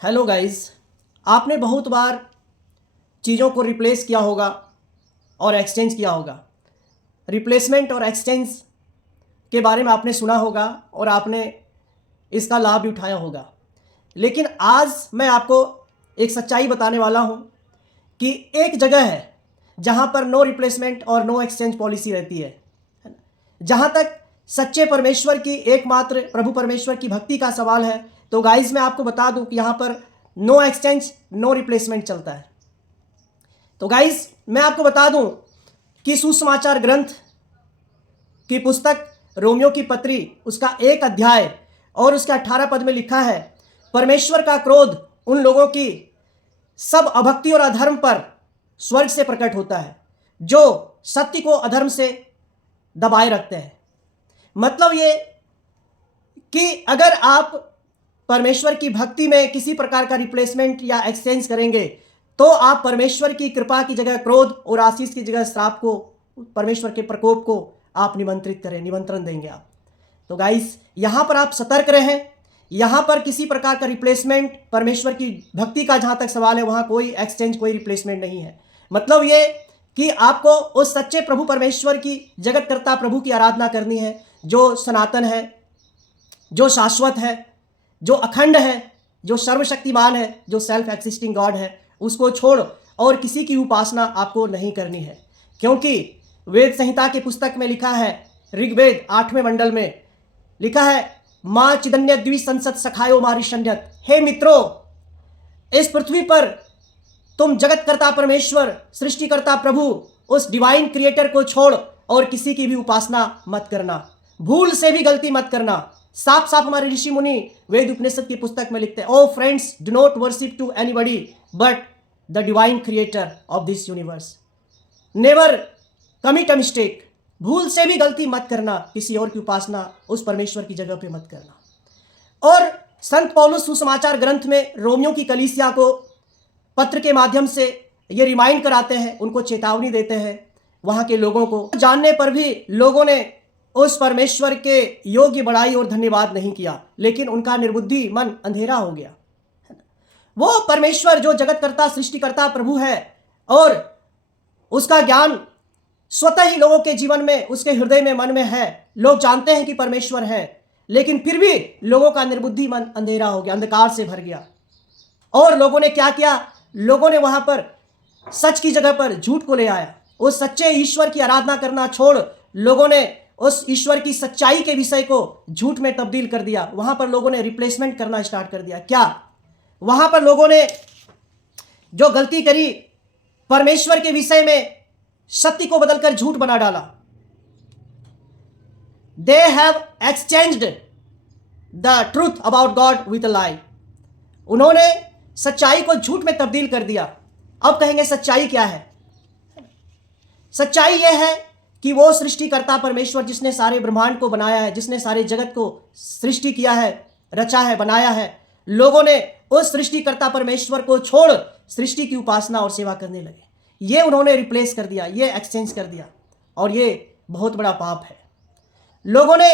Hello guys. आपने बहुत बार चीज़ों को रिप्लेस किया होगा और एक्सचेंज किया होगा। रिप्लेसमेंट और एक्सचेंज के बारे में आपने सुना होगा और आपने इसका लाभ भी उठाया होगा। लेकिन आज मैं आपको एक सच्चाई बताने वाला हूँ कि एक जगह है जहाँ पर नो रिप्लेसमेंट और नो एक्सचेंज पॉलिसी रहती है ना? जहाँ तक सच्चे परमेश्वर की एकमात्र प्रभु परमेश्वर की भक्ति का सवाल है तो गाइस मैं आपको बता दूं कि यहाँ पर नो एक्सचेंज नो रिप्लेसमेंट चलता है। तो गाइस मैं आपको बता दूं कि सुसमाचार ग्रंथ की पुस्तक रोमियो की पत्री उसका 1 अध्याय और उसके 18 पद में लिखा है, परमेश्वर का क्रोध उन लोगों की सब अभक्ति और अधर्म पर स्वर्ग से प्रकट होता है जो सत्य को अधर्म से दबाए रखते हैं। मतलब ये कि अगर आप परमेश्वर की भक्ति में किसी प्रकार का रिप्लेसमेंट या एक्सचेंज करेंगे तो आप परमेश्वर की कृपा की जगह क्रोध और आशीष की जगह श्राप को, परमेश्वर के प्रकोप को आप निमंत्रण देंगे आप। तो गाइस यहां पर आप सतर्क रहें। यहां पर किसी प्रकार का रिप्लेसमेंट, परमेश्वर की भक्ति का जहां तक सवाल है वहां कोई एक्सचेंज कोई रिप्लेसमेंट नहीं है। मतलब ये कि आपको उस सच्चे प्रभु परमेश्वर की, जगतकर्ता प्रभु की आराधना करनी है जो सनातन है, जो शाश्वत है, जो अखंड है, जो सर्वशक्तिमान है, जो सेल्फ एक्सिस्टिंग गॉड है। उसको छोड़ और किसी की उपासना आपको नहीं करनी है, क्योंकि वेद संहिता की पुस्तक में लिखा है, ऋग्वेद 8वें मंडल में लिखा है, माँ चिदन्य द्वि संसद सखायो मारी शन्यत। हे मित्रों, इस पृथ्वी पर तुम जगतकर्ता परमेश्वर, सृष्टिकर्ता प्रभु, उस डिवाइन क्रिएटर को छोड़ और किसी की भी उपासना मत करना, भूल से भी गलती मत करना। साफ साफ हमारे ऋषि मुनि वेद उपनिषद की पुस्तक में लिखते हैं, O friends, do not worship to anybody but the divine creator of this universe. Never commit a mistake, भूल से भी गलती मत करना, किसी और की उपासना उस परमेश्वर की जगह पे मत करना। और संत पौलुस सुसमाचार ग्रंथ में रोमियो की कलीसिया को पत्र के माध्यम से ये रिमाइंड कराते हैं, उनको चेतावनी देते हैं। वहां के लोगों को जानने पर भी लोगों ने उस परमेश्वर के योग्य बड़ाई और धन्यवाद नहीं किया, लेकिन उनका निर्बुद्धि मन अंधेरा हो गया। वो परमेश्वर जो जगतकर्ता सृष्टिकर्ता प्रभु है और उसका ज्ञान स्वतः ही लोगों के जीवन में, उसके हृदय में, मन में है। लोग जानते हैं कि परमेश्वर है, लेकिन फिर भी लोगों का निर्बुद्धि मन अंधेरा हो गया, अंधकार से भर गया। और लोगों ने क्या किया? लोगों ने वहां पर सच की जगह पर झूठ को ले आया। उस सच्चे ईश्वर की आराधना करना छोड़ लोगों ने उस ईश्वर की सच्चाई के विषय को झूठ में तब्दील कर दिया। वहां पर लोगों ने रिप्लेसमेंट करना स्टार्ट कर दिया। क्या वहां पर लोगों ने जो गलती करी, परमेश्वर के विषय में सत्य को बदलकर झूठ बना डाला। They have exchanged the truth about God with a lie. उन्होंने सच्चाई को झूठ में तब्दील कर दिया। अब कहेंगे सच्चाई क्या है? सच्चाई यह है कि वो सृष्टिकर्ता परमेश्वर जिसने सारे ब्रह्मांड को बनाया है, जिसने सारे जगत को सृष्टि किया है, रचा है, बनाया है, लोगों ने उस सृष्टिकर्ता परमेश्वर को छोड़ सृष्टि की उपासना और सेवा करने लगे। ये उन्होंने रिप्लेस कर दिया, ये एक्सचेंज कर दिया, और ये बहुत बड़ा पाप है। लोगों ने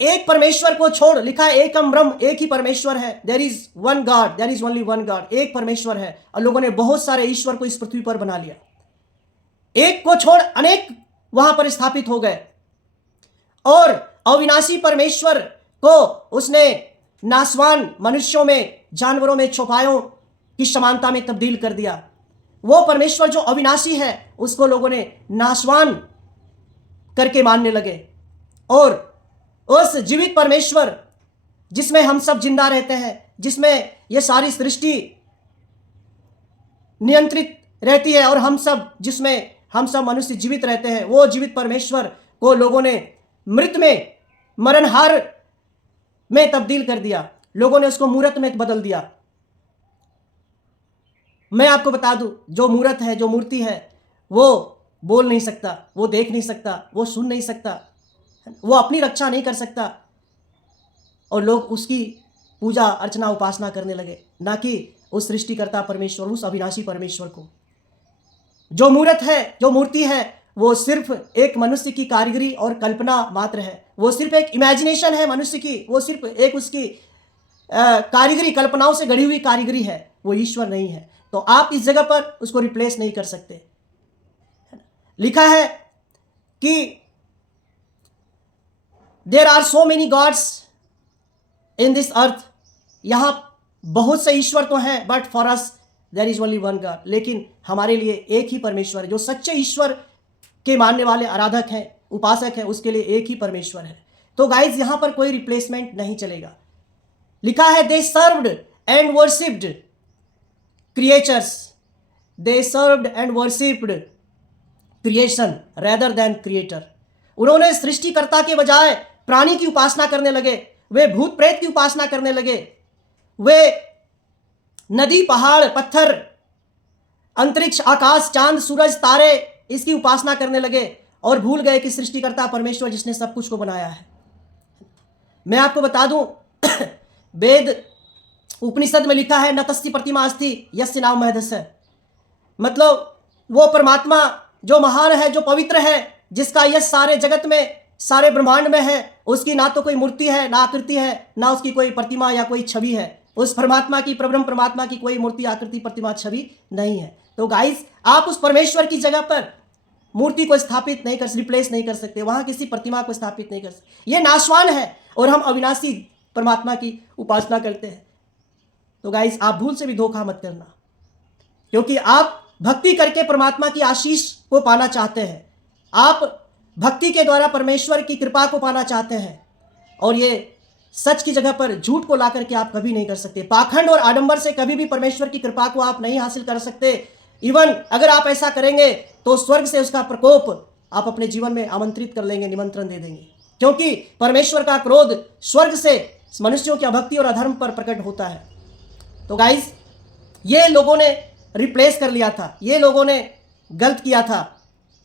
एक परमेश्वर को छोड़, लिखा है एकम ब्रह्म, एक ही परमेश्वर है, there is one God, there is only one God, एक परमेश्वर है। और लोगों ने बहुत सारे ईश्वर को इस पृथ्वी पर बना लिया। एक को छोड़ अनेक वहां पर स्थापित हो गए, और अविनाशी परमेश्वर को उसने नासवान मनुष्यों में, जानवरों में, चौपायों की समानता में तब्दील कर दिया। वो परमेश्वर जो अविनाशी है उसको लोगों ने नासवान करके मानने लगे, और उस जीवित परमेश्वर जिसमें हम सब जिंदा रहते हैं, जिसमें ये सारी सृष्टि नियंत्रित रहती है और हम सब, जिसमें हम सब मनुष्य जीवित रहते हैं, वो जीवित परमेश्वर को लोगों ने मृत में, मरणहार में तब्दील कर दिया। लोगों ने उसको मूर्त में बदल दिया। मैं आपको बता दूं, जो मूर्त है, जो मूर्ति है, वो बोल नहीं सकता, वो देख नहीं सकता, वो सुन नहीं सकता, वो अपनी रक्षा नहीं कर सकता, और लोग उसकी पूजा अर्चना उपासना करने लगे, ना कि उस सृष्टिकर्ता परमेश्वर, उस अविनाशी परमेश्वर को। जो मूर्त है, जो मूर्ति है, वो सिर्फ एक मनुष्य की कारीगरी और कल्पना मात्र है। वो सिर्फ एक इमेजिनेशन है मनुष्य की, वो सिर्फ एक उसकी कारीगरी, कल्पनाओं से गढ़ी हुई कारीगरी है, वो ईश्वर नहीं है। तो आप इस जगह पर उसको रिप्लेस नहीं कर सकते। लिखा है कि there are so many gods in this earth, यहां बहुत से ईश्वर तो हैं, but for us there is only one God, लेकिन हमारे लिए एक ही परमेश्वर है। जो सच्चे ईश्वर के मानने वाले आराधक हैं, उपासक हैं, उसके लिए एक ही परमेश्वर है। तो गाइज यहां पर कोई रिप्लेसमेंट नहीं चलेगा। लिखा है they served and worshipped creatures, they served and worshipped creation rather than creator. उन्होंने सृष्टिकर्ता के बजाय प्राणी की उपासना करने लगे, वे भूत प्रेत की उपासना करने लगे, वे नदी, पहाड़, पत्थर, अंतरिक्ष, आकाश, चांद, सूरज, तारे, इसकी उपासना करने लगे और भूल गए कि सृष्टिकर्ता परमेश्वर जिसने सब कुछ को बनाया है। मैं आपको बता दूं वेद उपनिषद में लिखा है न तस्य प्रतिमा अस्ति यस्य नाम महदस्य, मतलब वो परमात्मा जो महान है, जो पवित्र है, जिसका यश सारे जगत में, सारे ब्रह्मांड में है, उसकी ना तो कोई मूर्ति है, ना आकृति है, ना उसकी कोई प्रतिमा या कोई छवि है। उस परमात्मा की, परब्रह्म परमात्मा की कोई मूर्ति, आकृति, प्रतिमा, छवि नहीं है। तो गाइस आप उस परमेश्वर की जगह पर मूर्ति को स्थापित नहीं कर, रिप्लेस नहीं कर सकते, वहां किसी प्रतिमा को स्थापित नहीं कर सकते। ये नाशवान है और हम अविनाशी परमात्मा की उपासना करते हैं। तो गाइस आप भूल से भी धोखा मत करना, क्योंकि आप भक्ति करके परमात्मा की आशीष को पाना चाहते हैं, आप भक्ति के द्वारा परमेश्वर की कृपा को पाना चाहते हैं, और ये सच की जगह पर झूठ को ला करके आप कभी नहीं कर सकते। पाखंड और आडंबर से कभी भी परमेश्वर की कृपा को आप नहीं हासिल कर सकते। इवन अगर आप ऐसा करेंगे तो स्वर्ग से उसका प्रकोप आप अपने जीवन में आमंत्रित कर लेंगे, निमंत्रण दे देंगे, क्योंकि परमेश्वर का क्रोध स्वर्ग से मनुष्यों की अभक्ति और अधर्म पर प्रकट होता है। तो गाइस ये लोगों ने रिप्लेस कर लिया था, ये लोगों ने गलत किया था,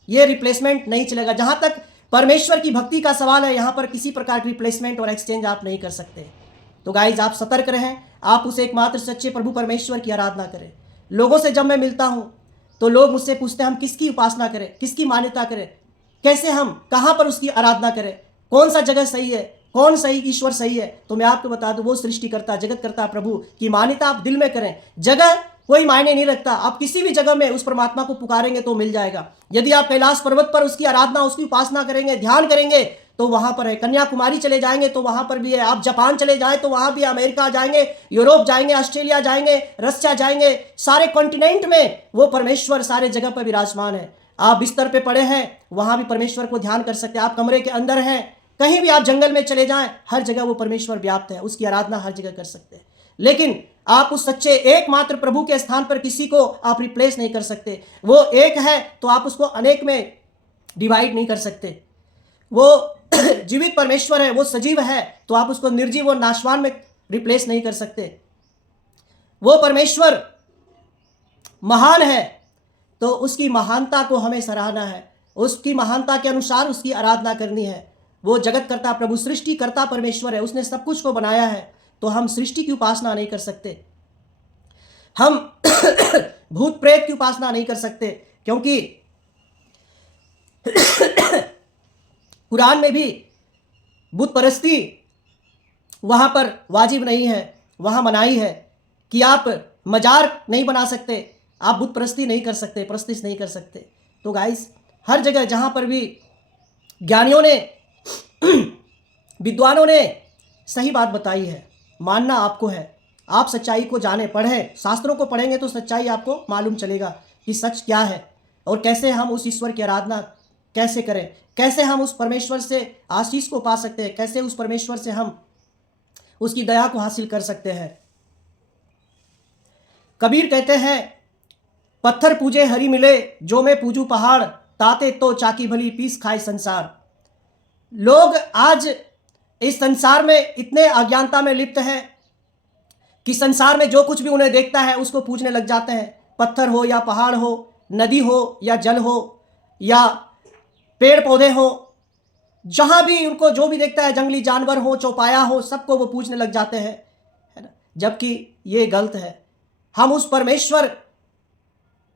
ये रिप्लेसमेंट नहीं चलेगा। जहां तक परमेश्वर की भक्ति का सवाल है, यहां पर किसी प्रकार की रिप्लेसमेंट और एक्सचेंज आप नहीं कर सकते। तो गाइज आप सतर्क रहें, आप उस एकमात्र सच्चे प्रभु परमेश्वर की आराधना करें। लोगों से जब मैं मिलता हूं तो लोग मुझसे पूछते हैं हम किसकी उपासना करें, किसकी मान्यता करें, कैसे हम कहां पर उसकी आराधना करें, कौन सा जगह सही है, कौन सही ईश्वर सही है। तो मैं आपको बता दूं वो सृष्टिकर्ता, जगतकर्ता प्रभु की मान्यता आप दिल में करें। जगह कोई मायने नहीं रखता, आप किसी भी जगह में उस परमात्मा को पुकारेंगे तो मिल जाएगा। यदि आप कैलाश पर्वत पर उसकी आराधना, उसकी उपासना करेंगे, ध्यान करेंगे तो वहां पर है। कन्याकुमारी चले जाएंगे तो वहां पर भी है। आप जापान चले जाएं तो वहां भी, अमेरिका जाएंगे, यूरोप जाएंगे, ऑस्ट्रेलिया जाएंगे, रशिया जाएंगे, सारे कॉन्टिनेंट में वो परमेश्वर सारे जगह पर विराजमान है। आप बिस्तर पे पड़े हैं, वहां भी परमेश्वर को ध्यान कर सकते हैं। आप कमरे के अंदर हैं, कहीं भी आप जंगल में चले जाएं, हर जगह वो परमेश्वर व्याप्त है, उसकी आराधना हर जगह कर सकते हैं। लेकिन आप उस सच्चे एकमात्र प्रभु के स्थान पर किसी को आप रिप्लेस नहीं कर सकते। वो एक है तो आप उसको अनेक में डिवाइड नहीं कर सकते। वो जीवित परमेश्वर है, वो सजीव है तो आप उसको निर्जीव और नाशवान में रिप्लेस नहीं कर सकते। वो परमेश्वर महान है तो उसकी महानता को हमें सराहना है, उसकी महानता के अनुसार उसकी आराधना करनी है। वो जगतकर्ता प्रभु, सृष्टिकर्ता परमेश्वर है, उसने सब कुछ को बनाया है, तो हम सृष्टि की उपासना नहीं कर सकते, हम भूत प्रेत की उपासना नहीं कर सकते, क्योंकि कुरान में भी बुत परस्ती वहां पर वाजिब नहीं है, वहां मनाही है कि आप मजार नहीं बना सकते, आप बुत परस्ती नहीं कर सकते, प्रस्तिश नहीं कर सकते। तो गाइस हर जगह जहां पर भी ज्ञानियों ने विद्वानों ने सही बात बताई है, मानना आपको है। आप सच्चाई को जाने, पढ़ें, शास्त्रों को पढ़ेंगे तो सच्चाई आपको मालूम चलेगा कि सच क्या है और कैसे हम उस ईश्वर की आराधना कैसे करें, कैसे हम उस परमेश्वर से आशीष को पा सकते हैं, कैसे उस परमेश्वर से हम उसकी दया को हासिल कर सकते हैं। कबीर कहते हैं पत्थर पूजे हरि मिले, जो मैं पूजू पहाड़, ताते तो चाकी भली पीस खाए संसार। लोग आज इस संसार में इतने अज्ञानता में लिप्त हैं कि संसार में जो कुछ भी उन्हें देखता है उसको पूजने लग जाते हैं। पत्थर हो या पहाड़ हो, नदी हो या जल हो या पेड़ पौधे हो, जहां भी उनको जो भी देखता है, जंगली जानवर हो, चौपाया हो, सबको वो पूजने लग जाते हैं, है ना। जबकि ये गलत है। हम उस परमेश्वर,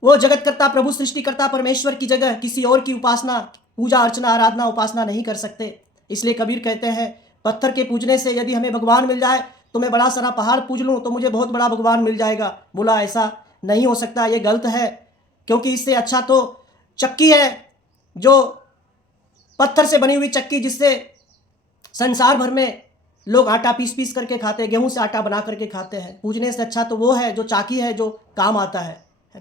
वो जगतकर्ता प्रभु सृष्टिकर्ता परमेश्वर की जगह किसी और की उपासना, पूजा अर्चना, आराधना, उपासना नहीं कर सकते। इसलिए कबीर कहते हैं पत्थर के पूजने से यदि हमें भगवान मिल जाए तो मैं बड़ा सारा पहाड़ पूज लूँ तो मुझे बहुत बड़ा भगवान मिल जाएगा। बोला ऐसा नहीं हो सकता, ये गलत है, क्योंकि इससे अच्छा तो चक्की है, जो पत्थर से बनी हुई चक्की, जिससे संसार भर में लोग आटा पीस पीस करके खाते हैं, गेहूं से आटा बना करके खाते हैं। पूजने से अच्छा तो वो है जो चाकी है, जो काम आता है ना।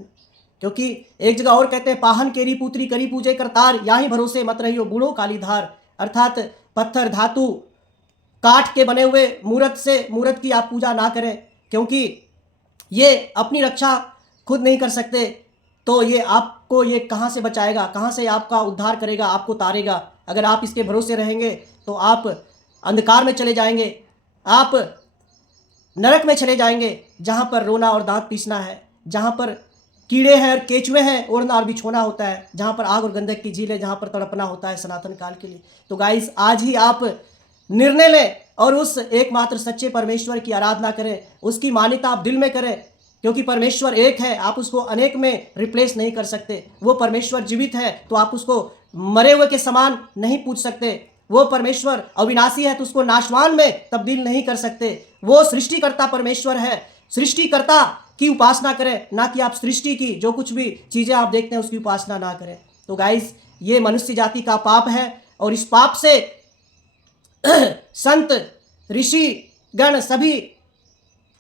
क्योंकि एक जगह और कहते हैं, पाहन केरी पुत्री करी पूजे करतार, या ही भरोसे मत रहियो बूढ़ो काली धार। अर्थात पत्थर, धातु, काठ के बने हुए मूर्त की आप पूजा ना करें, क्योंकि ये अपनी रक्षा खुद नहीं कर सकते। तो ये आपको ये कहाँ से बचाएगा, कहाँ से आपका उद्धार करेगा, आपको तारेगा। अगर आप इसके भरोसे रहेंगे तो आप अंधकार में चले जाएंगे, आप नरक में चले जाएंगे, जहाँ पर रोना और दांत पीसना है, जहाँ पर कीड़े हैं और केचुए हैं, ओढ़ना और बिछोना होता है, जहाँ पर आग और गंधक की झील है, जहाँ पर तड़पना होता है सनातन काल के लिए। तो गाइस, आज ही आप निर्णय लें और उस एकमात्र सच्चे परमेश्वर की आराधना करें, उसकी मान्यता आप दिल में करें, क्योंकि परमेश्वर एक है, आप उसको अनेक में रिप्लेस नहीं कर सकते। वो परमेश्वर जीवित है तो आप उसको मरे हुए के समान नहीं पूज सकते। वो परमेश्वर अविनाशी है तो उसको नाशवान में तब्दील नहीं कर सकते। वो सृष्टिकर्ता परमेश्वर है, सृष्टिकर्ता की उपासना करें, ना कि आप सृष्टि की जो कुछ भी चीज़ें आप देखते हैं उसकी उपासना ना करें। तो गाइस, ये मनुष्य जाति का पाप है, और इस पाप से संत, ऋषि गण सभी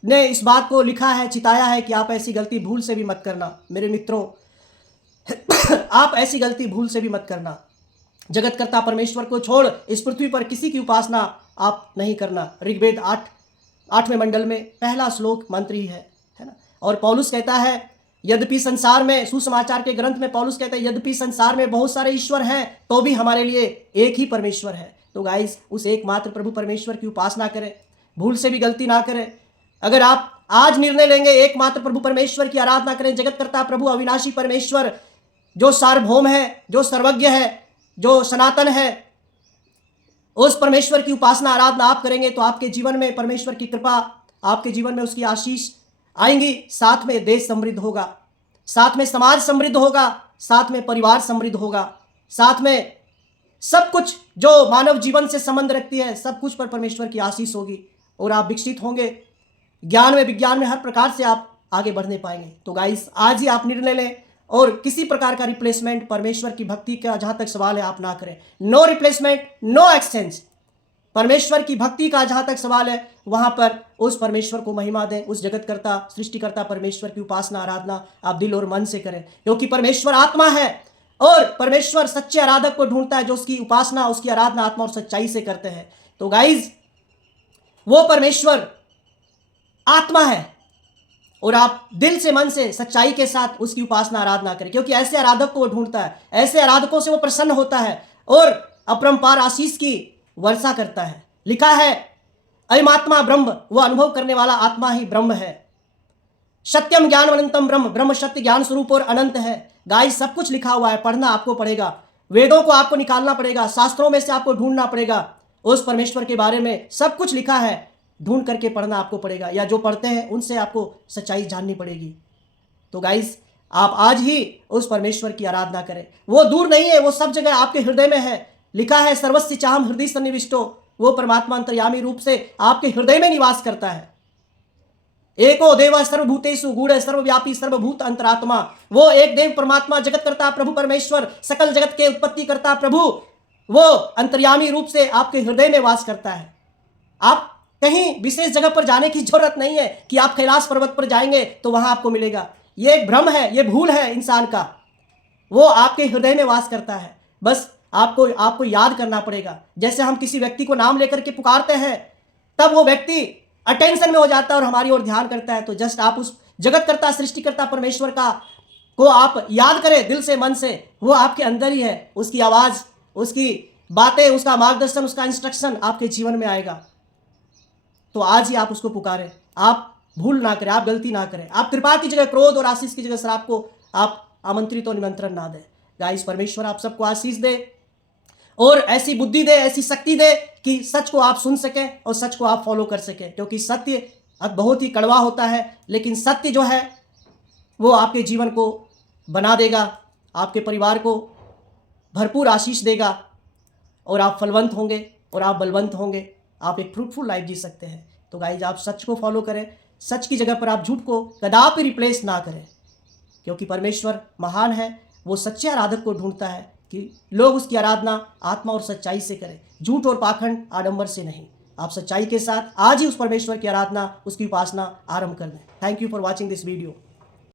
ने इस बात को लिखा है, चिताया है कि आप ऐसी गलती भूल से भी मत करना मेरे मित्रों। आप ऐसी गलती भूल से भी मत करना। जगतकर्ता परमेश्वर को छोड़ इस पृथ्वी पर किसी की उपासना आप नहीं करना। ऋग्वेद 8वें मंडल में पहला श्लोक मंत्र ही है ना। और पौलुस कहता है, यद्यपि संसार में, सुसमाचार के ग्रंथ में पौलुस कहता है, यद्यपि संसार में बहुत सारे ईश्वर हैं तो भी हमारे लिए एक ही परमेश्वर है। तो गाइस, उस एकमात्र प्रभु परमेश्वर की उपासना करें, भूल से भी गलती ना करें। अगर आप आज निर्णय लेंगे एकमात्र प्रभु परमेश्वर की आराधना करें, जगतकर्ता प्रभु अविनाशी परमेश्वर जो सार्वभौम है, जो सर्वज्ञ है, जो सनातन है, उस परमेश्वर की उपासना आराधना आप करेंगे तो आपके जीवन में परमेश्वर की कृपा, आपके जीवन में उसकी आशीष आएंगी। साथ में देश समृद्ध होगा, साथ में समाज समृद्ध होगा, साथ में परिवार समृद्ध होगा, साथ में सब कुछ जो मानव जीवन से संबंध रखती है, सब कुछ पर परमेश्वर की आशीष होगी, और आप विकसित होंगे। ज्ञान में, विज्ञान में, हर प्रकार से आप आगे बढ़ने पाएंगे। तो गाइस, आज ही आप निर्णय लें, और किसी प्रकार का रिप्लेसमेंट परमेश्वर की भक्ति का जहाँ तक सवाल है आप ना करें। No replacement, no exchange. परमेश्वर की भक्ति का जहाँ तक सवाल है वहाँ पर उस परमेश्वर को महिमा दें, उस जगतकर्ता सृष्टिकर्ता परमेश्वर की उपासना आराधना आप दिल और मन से करें, क्योंकि परमेश्वर आत्मा है, और परमेश्वर सच्चे आराधक को ढूंढता है जो उसकी उपासना, उसकी आराधना आत्मा और सच्चाई से करते हैं। तो गाइज, वो परमेश्वर आत्मा है, और आप दिल से, मन से, सच्चाई के साथ उसकी उपासना आराधना करें, क्योंकि ऐसे आराधक को वो ढूंढता है, ऐसे आराधकों से वो प्रसन्न होता है और अपरंपार आशीष की वर्षा करता है। लिखा है, अयमात्मा ब्रह्म, वो अनुभव करने वाला आत्मा ही ब्रह्म है। सत्यम ज्ञान अनंतम ब्रह्म, ब्रह्म सत्य ज्ञान स्वरूप और अनंत है। गाइस, सब कुछ लिखा हुआ है, पढ़ना आपको पड़ेगा, वेदों को आपको निकालना पड़ेगा, शास्त्रों में से आपको ढूंढना पड़ेगा, उस परमेश्वर के बारे में सब कुछ लिखा है, ढूंढ करके पढ़ना आपको पड़ेगा, या जो पढ़ते हैं उनसे आपको सच्चाई जाननी पड़ेगी। तो गाइस, आप आज ही उस परमेश्वर की आराधना करें। वो दूर नहीं है, वो सब जगह आपके हृदय में है। लिखा है, सर्वस्य चाहम हृदय सन्निविष्टो, वो परमात्मा अंतर्यामी रूप से आपके हृदय में निवास करता है। एको देव सर्वभूतेषु गूढ़ सर्वव्यापी सर्वभूत अंतरात्मा, वो एक देव परमात्मा जगतकर्ता प्रभु परमेश्वर, सकल जगत के उत्पत्ति करता प्रभु, वो अंतर्यामी रूप से आपके हृदय में वास करता है। आप कहीं विशेष जगह पर जाने की जरूरत नहीं है कि आप कैलाश पर्वत पर जाएंगे तो वहां आपको मिलेगा। ये एक भ्रम है, ये भूल है इंसान का। वो आपके हृदय में वास करता है, बस आपको याद करना पड़ेगा। जैसे हम किसी व्यक्ति को नाम लेकर के पुकारते हैं, तब वो व्यक्ति अटेंशन में हो जाता है और हमारी ओर ध्यान करता है। तो जस्ट आप उस जगतकर्ता सृष्टिकर्ता परमेश्वर को आप याद करें दिल से, मन से। वो आपके अंदर ही है, उसकी आवाज़, उसकी बातें, उसका मार्गदर्शन, उसका इंस्ट्रक्शन आपके जीवन में आएगा। तो आज ही आप उसको पुकारें, आप भूल ना करें, आप गलती ना करें, आप कृपा की जगह क्रोध और आशीष की जगह श्राप को आप आमंत्रित और निमंत्रण ना दें। गाइस, परमेश्वर आप सबको आशीष दे और ऐसी बुद्धि दे, ऐसी शक्ति दे कि सच को आप सुन सकें और सच को आप फॉलो कर सकें, क्योंकि सत्य अब बहुत ही कड़वा होता है, लेकिन सत्य जो है वो आपके जीवन को बना देगा, आपके परिवार को भरपूर आशीष देगा, और आप फलवंत होंगे और आप बलवंत होंगे, आप एक फ्रूटफुल लाइफ जी सकते हैं। तो गाइज आप सच को फॉलो करें, सच की जगह पर आप झूठ को कदापि रिप्लेस ना करें, क्योंकि परमेश्वर महान है। वो सच्चे आराधक को ढूंढता है कि लोग उसकी आराधना आत्मा और सच्चाई से करें, झूठ और पाखंड आडंबर से नहीं। आप सच्चाई के साथ आज ही उस परमेश्वर की आराधना, उसकी उपासना आरंभ कर दें। Thank you for watching this video.